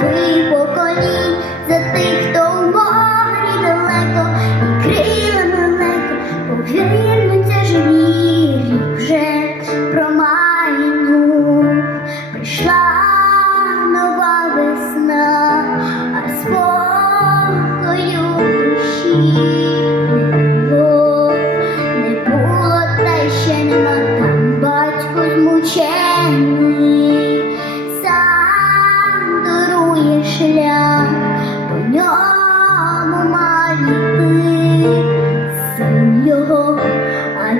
новий поколінь за тих, хто в морі далеко і крила далеко.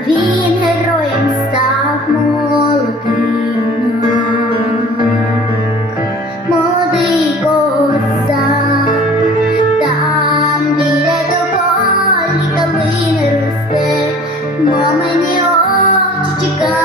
він героєм став молодим, молодий козак, там біля тополі калини росте, мамині очі чекає.